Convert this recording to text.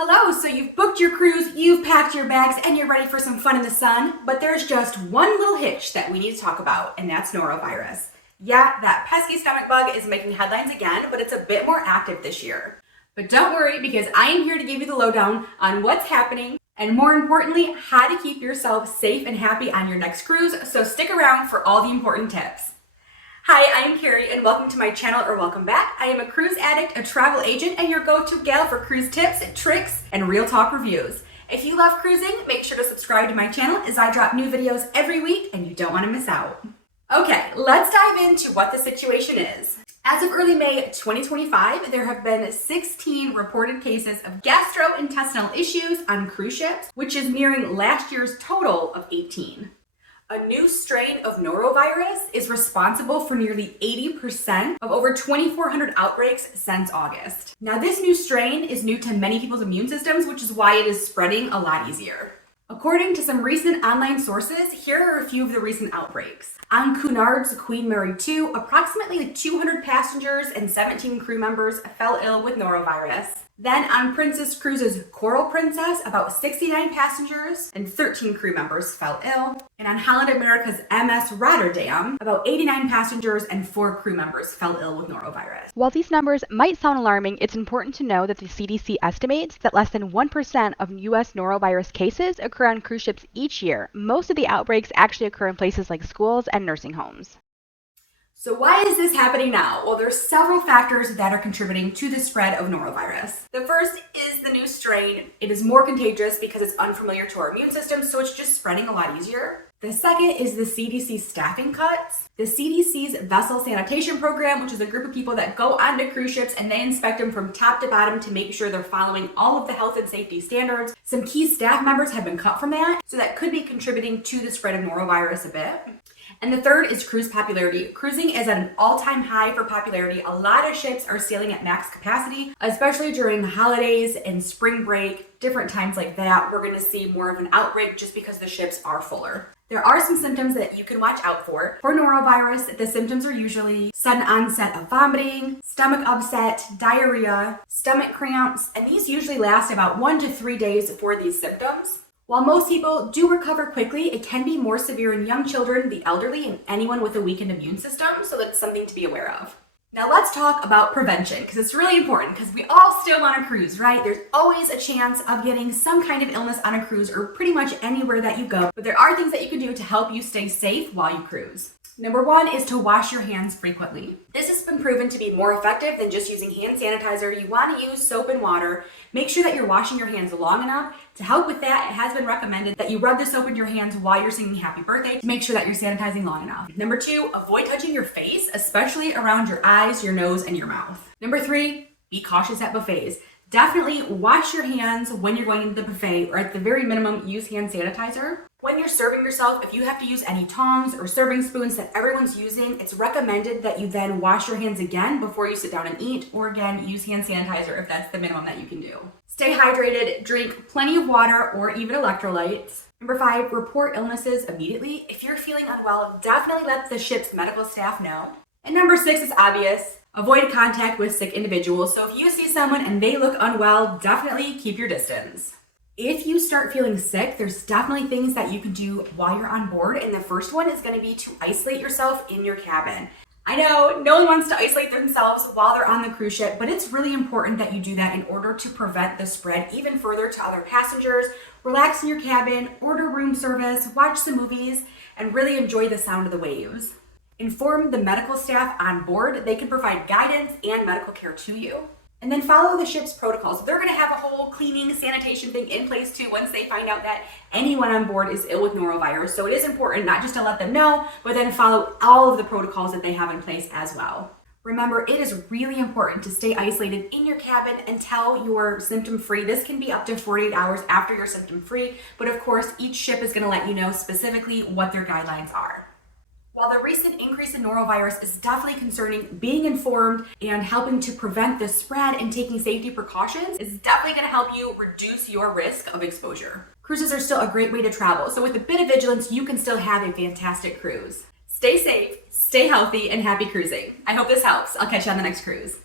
Hello, so you've booked your cruise, you've packed your bags, and you're ready for some fun in the sun, but there's just one little hitch that we need to talk about, and that's norovirus. Yeah, that pesky stomach bug is making headlines again, but it's a bit more active this year. But don't worry, because I am here to give you the lowdown on what's happening, and more importantly, how to keep yourself safe and happy on your next cruise, so stick around for all the important tips. Hi, I am Carrie and welcome to my channel, or welcome back. I am a cruise addict, a travel agent, and your go-to gal for cruise tips, tricks, and real talk reviews. If you love cruising, make sure to subscribe to my channel as I drop new videos every week and you don't want to miss out. Okay, let's dive into what the situation is. As of early May 2025, there have been 16 reported cases of gastrointestinal issues on cruise ships, which is nearing last year's total of 18. A new strain of norovirus is responsible for nearly 80% of over 2,400 outbreaks since August. Now, this new strain is new to many people's immune systems, which is why it is spreading a lot easier. According to some recent online sources, here are a few of the recent outbreaks. On Cunard's Queen Mary 2, approximately 200 passengers and 17 crew members fell ill with norovirus. Then on Princess Cruises Coral Princess, about 69 passengers and 13 crew members fell ill. And on Holland America's MS Rotterdam, about 89 passengers and 4 crew members fell ill with norovirus. While these numbers might sound alarming, it's important to know that the CDC estimates that less than 1% of U.S. norovirus cases occur on cruise ships each year. Most of the outbreaks actually occur in places like schools and nursing homes. So why is this happening now? Well, there's several factors that are contributing to the spread of norovirus. The first is the new strain. It is more contagious because it's unfamiliar to our immune system, so it's just spreading a lot easier. The second is the CDC staffing cuts. The CDC's vessel sanitation program, which is a group of people that go onto cruise ships and they inspect them from top to bottom to make sure they're following all of the health and safety standards. Some key staff members have been cut from that, so that could be contributing to the spread of norovirus a bit. And the third is cruise popularity. Cruising is at an all-time high for popularity. A lot of ships are sailing at max capacity, especially during the holidays and spring break, different times like that. We're gonna see more of an outbreak just because the ships are fuller. There are some symptoms that you can watch out for. For norovirus, the symptoms are usually sudden onset of vomiting, stomach upset, diarrhea, stomach cramps, and these usually last about 1 to 3 days for these symptoms. While most people do recover quickly, it can be more severe in young children, the elderly, and anyone with a weakened immune system, so that's something to be aware of. Now let's talk about prevention, because it's really important, because we all still want to cruise, right? There's always a chance of getting some kind of illness on a cruise or pretty much anywhere that you go, but there are things that you can do to help you stay safe while you cruise. Number one is to wash your hands frequently. This has been proven to be more effective than just using hand sanitizer. You want to use soap and water. Make sure that you're washing your hands long enough. To help with that, it has been recommended that you rub the soap in your hands while you're singing Happy Birthday to make sure that you're sanitizing long enough. Number two, avoid touching your face, especially around your eyes, your nose, and your mouth. Number three, be cautious at buffets. Definitely wash your hands when you're going into the buffet, or at the very minimum, use hand sanitizer. When you're serving yourself, if you have to use any tongs or serving spoons that everyone's using, it's recommended that you then wash your hands again before you sit down and eat, or again, use hand sanitizer if that's the minimum that you can do. Stay hydrated, drink plenty of water or even electrolytes. Number five, report illnesses immediately. If you're feeling unwell, definitely let the ship's medical staff know. And number six is obvious. Avoid contact with sick individuals. So if you see someone and they look unwell, definitely keep your distance. If you start feeling sick, there's definitely things that you can do while you're on board. And the first one is going to be to isolate yourself in your cabin. I know no one wants to isolate themselves while they're on the cruise ship, but it's really important that you do that in order to prevent the spread even further to other passengers. Relax in your cabin, order room service, watch some movies, and really enjoy the sound of the waves. Inform the medical staff on board. They can provide guidance and medical care to you. And then follow the ship's protocols. They're going to have a whole cleaning, sanitation thing in place too once they find out that anyone on board is ill with norovirus. So it is important not just to let them know, but then follow all of the protocols that they have in place as well. Remember, it is really important to stay isolated in your cabin until you're symptom-free. This can be up to 48 hours after you're symptom-free, but of course, each ship is going to let you know specifically what their guidelines are. While the recent increase in norovirus is definitely concerning, being informed and helping to prevent the spread and taking safety precautions is definitely going to help you reduce your risk of exposure. Cruises are still a great way to travel, so with a bit of vigilance, you can still have a fantastic cruise. Stay safe, stay healthy, and happy cruising. I hope this helps. I'll catch you on the next cruise.